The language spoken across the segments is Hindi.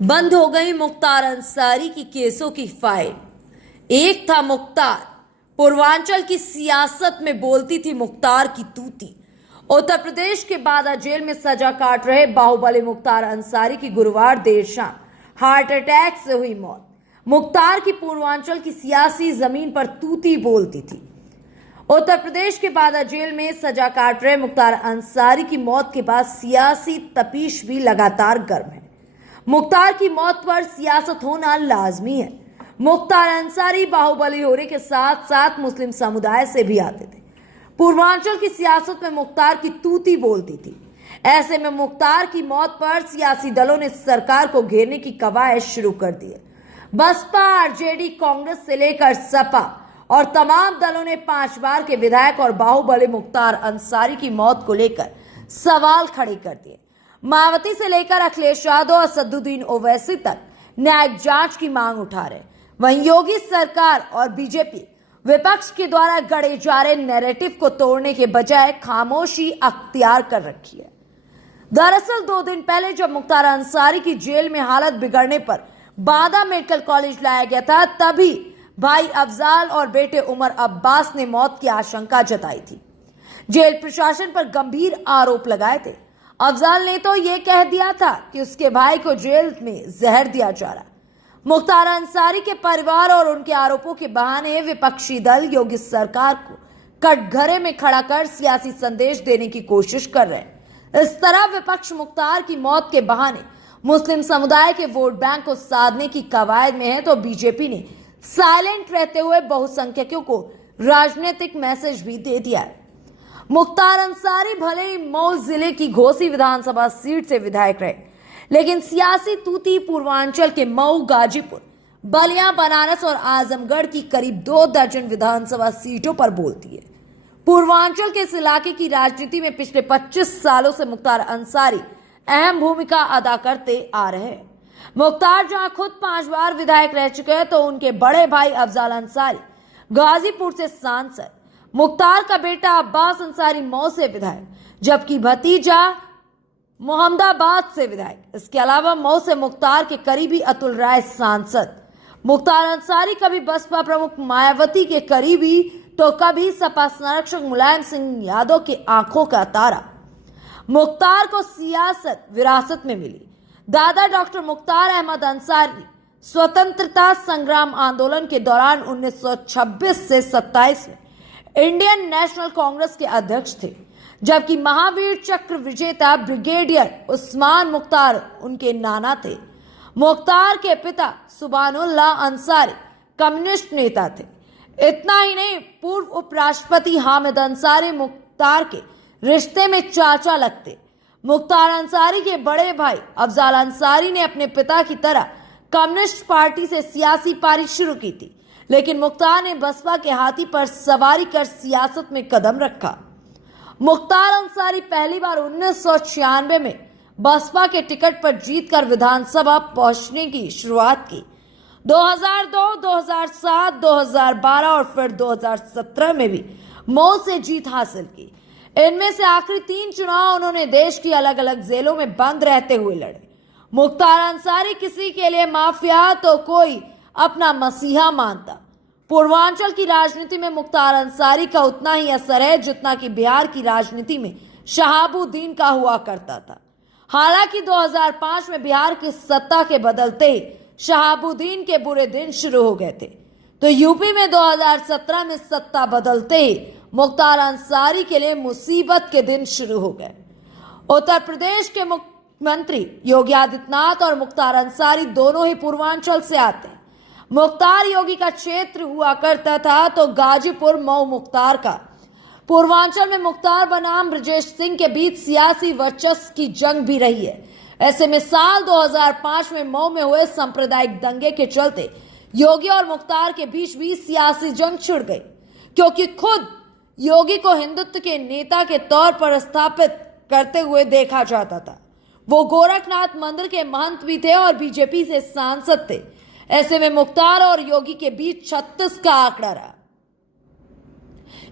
बंद हो गई मुख्तार अंसारी की केसों की फाइल। एक था मुख्तार, पूर्वांचल की सियासत में बोलती थी मुख्तार की तूती। उत्तर प्रदेश के बादा जेल में सजा काट रहे बाहुबली मुख्तार अंसारी की गुरुवार देर शाम हार्ट अटैक से हुई मौत। मुख्तार की पूर्वांचल की सियासी जमीन पर तूती बोलती थी। उत्तर प्रदेश के बादा जेल में सजा काट रहे मुख्तार अंसारी की मौत के बाद सियासी तपीश भी लगातार गर्म है। मुख्तार की मौत पर सियासत होना लाजमी है। मुख्तार अंसारी बाहुबली होने के साथ साथ मुस्लिम समुदाय से भी आते थे। पूर्वांचल की सियासत में मुख्तार की तूती बोलती थी। ऐसे में मुख्तार की मौत पर सियासी दलों ने सरकार को घेरने की कवायद शुरू कर दी है। बसपा, आरजेडी, कांग्रेस से लेकर सपा और तमाम दलों ने 5 बार के विधायक और बाहुबली मुख्तार अंसारी की मौत को लेकर सवाल खड़े कर दिए। मायावती से लेकर अखिलेश यादव और असदुद्दीन ओवैसी तक न्यायिक जांच की मांग उठा रहे। वहीं योगी सरकार और बीजेपी विपक्ष के द्वारा गढ़े जा रहे नैरेटिव को तोड़ने के बजाय खामोशी अख्तियार कर रखी है। दरअसल 2 दिन पहले जब मुख्तार अंसारी की जेल में हालत बिगड़ने पर बांदा मेडिकल कॉलेज लाया गया था, तभी भाई अफजाल और बेटे उमर अब्बास ने मौत की आशंका जताई थी। जेल प्रशासन पर गंभीर आरोप लगाए थे। अफजाल ने तो यह कह दिया था कि उसके भाई को जेल में जहर दिया जा रहा। मुख्तार अंसारी के परिवार और उनके आरोपों के बहाने विपक्षी दल योगी सरकार को कटघरे में खड़ा कर सियासी संदेश देने की कोशिश कर रहे हैं। इस तरह विपक्ष मुख्तार की मौत के बहाने मुस्लिम समुदाय के वोट बैंक को साधने की कवायद में है, तो बीजेपी ने साइलेंट रहते हुए बहुसंख्यकों को राजनीतिक मैसेज भी दे दिया है। मुख्तार अंसारी भले ही मऊ जिले की घोसी विधानसभा सीट से विधायक रहे, लेकिन सियासी तूती पूर्वांचल के मऊ, गाजीपुर, बलिया, बनारस और आजमगढ़ की करीब 2 दर्जन विधानसभा सीटों पर बोलती है। पूर्वांचल के इस इलाके की राजनीति में पिछले 25 सालों से मुख्तार अंसारी अहम भूमिका अदा करते आ रहे हैं। मुख्तार जहां खुद 5 बार विधायक रह चुके हैं, तो उनके बड़े भाई अफजाल अंसारी गाजीपुर से सांसद, मुख्तार का बेटा अब्बास अंसारी मऊ से विधायक, जबकि भतीजा मोहम्मदाबाद से विधायक। इसके अलावा मऊ से मुख्तार के करीबी अतुल राय सांसद। मुख्तार अंसारी कभी बसपा प्रमुख मायावती के करीबी, तो कभी सपा संरक्षक मुलायम सिंह यादव के आंखों का तारा। मुख्तार को सियासत विरासत में मिली। दादा डॉक्टर मुख्तार अहमद अंसारी स्वतंत्रता संग्राम आंदोलन के दौरान 1926 से 27 में इंडियन नेशनल कांग्रेस के अध्यक्ष थे, जबकि महावीर चक्र विजेता ब्रिगेडियर उस्मान मुख्तार उनके नाना थे। मुख्तार के पिता सुबानुल्लाह अंसारी कम्युनिस्ट नेता थे। इतना ही नहीं, पूर्व उपराष्ट्रपति हामिद अंसारी मुख्तार के रिश्ते में चाचा लगते। मुख्तार अंसारी के बड़े भाई अफजाल अंसारी ने अपने पिता की तरह कम्युनिस्ट पार्टी से सियासी पारी शुरू की थी, लेकिन मुख्तार ने बसपा के हाथी पर सवारी कर सियासत में कदम रखा। मुख्तार अंसारी पहली बार 1996 में बसपा के टिकट पर जीतकर विधानसभा पहुंचने की शुरुआत की। 2002, 2007, 2012 और फिर 2017 में भी मऊ से जीत हासिल की। इनमें से आखिरी 3 चुनाव उन्होंने देश की अलग अलग जेलों में बंद रहते हुए लड़े। मुख्तार अंसारी किसी के लिए माफिया तो कोई अपना मसीहा मानता। पूर्वांचल की राजनीति में मुख्तार अंसारी का उतना ही असर है जितना कि बिहार की राजनीति में शहाबुद्दीन का हुआ करता था। हालांकि 2005 में बिहार की सत्ता के बदलते ही शहाबुद्दीन के बुरे दिन शुरू हो गए थे, तो यूपी में 2017 में सत्ता बदलते ही मुख्तार अंसारी के लिए मुसीबत के दिन शुरू हो गए। उत्तर प्रदेश के मुख्यमंत्री योगी आदित्यनाथ और मुख्तार अंसारी दोनों ही पूर्वांचल से आते हैं। मुख्तार योगी का क्षेत्र हुआ करता था, तो गाजीपुर मऊ मुख्तार का। पूर्वांचल में मुख्तार बनाम ब्रजेश सिंह के बीच सियासी वर्चस्व की जंग भी रही है। ऐसे में साल 2005 में मऊ में हुए सांप्रदायिक दंगे के चलते योगी और मुख्तार के बीच भी सियासी जंग छिड़ गई, क्योंकि खुद योगी को हिंदुत्व के नेता के तौर पर स्थापित करते हुए देखा जाता था। वो गोरखनाथ मंदिर के महंत भी थे और बीजेपी से सांसद थे। ऐसे में मुख्तार और योगी के बीच 36 का आंकड़ा रहा।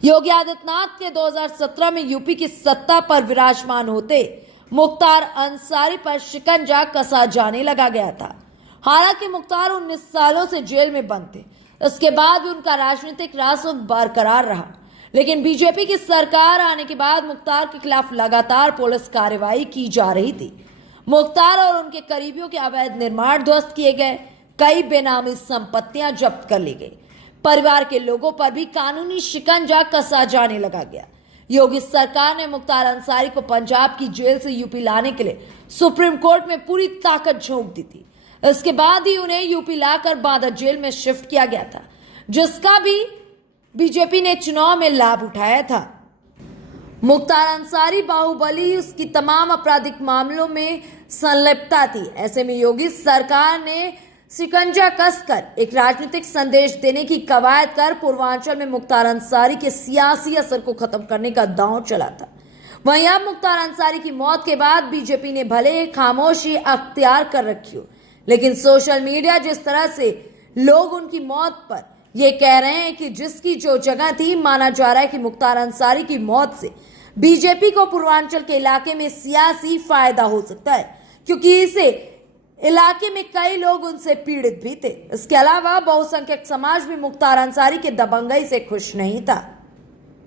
योगी आदित्यनाथ के 2017 में यूपी की सत्ता पर विराजमान होते मुख्तार अंसारी पर शिकंजा कसा जाने लगा गया था। हालांकि मुख्तार 19 सालों से जेल में बंद थे, इसके बाद भी उनका राजनीतिक रास्ता बरकरार रहा। लेकिन बीजेपी की सरकार आने के बाद मुख्तार के खिलाफ लगातार पुलिस कार्रवाई की जा रही थी। मुख्तार और उनके करीबियों के अवैध निर्माण ध्वस्त किए गए, कई बेनामी संपत्तियां जब्त कर ली गई, परिवार के लोगों पर भी कानूनी शिकंजा कसा जाने लगा गया। योगी सरकार ने मुख्तार अंसारी को पंजाब की जेल से यूपी लाने के लिए सुप्रीम कोर्ट में पूरी ताकत झोंक दी थी। इसके बाद ही उन्हें यूपी लाकर बांदा जेल में शिफ्ट किया गया था, जिसका भी बीजेपी ने चुनाव में लाभ उठाया था। मुख्तार अंसारी बाहुबली, उसकी तमाम आपराधिक मामलों में संलिप्तता थी। ऐसे में योगी सरकार ने शिकंजा कसकर एक राजनीतिक संदेश देने की कवायद कर पूर्वांचल में मुख्तार अंसारी के सियासी असर को खत्म करने का दांव चला था। वहीं अब मुख्तार अंसारी की मौत के बाद बीजेपी ने भले खामोशी अख्तियार कर रखी हो, लेकिन सोशल मीडिया जिस तरह से लोग उनकी मौत पर ये कह रहे हैं कि जिसकी जो जगह थी, माना जा रहा है कि मुख्तार अंसारी की मौत से बीजेपी को पूर्वांचल के इलाके में सियासी फायदा हो सकता है, क्योंकि इसे इलाके में कई लोग उनसे पीड़ित भी थे। इसके अलावा बहुसंख्यक समाज भी मुख्तार अंसारी के दबंगई से खुश नहीं था।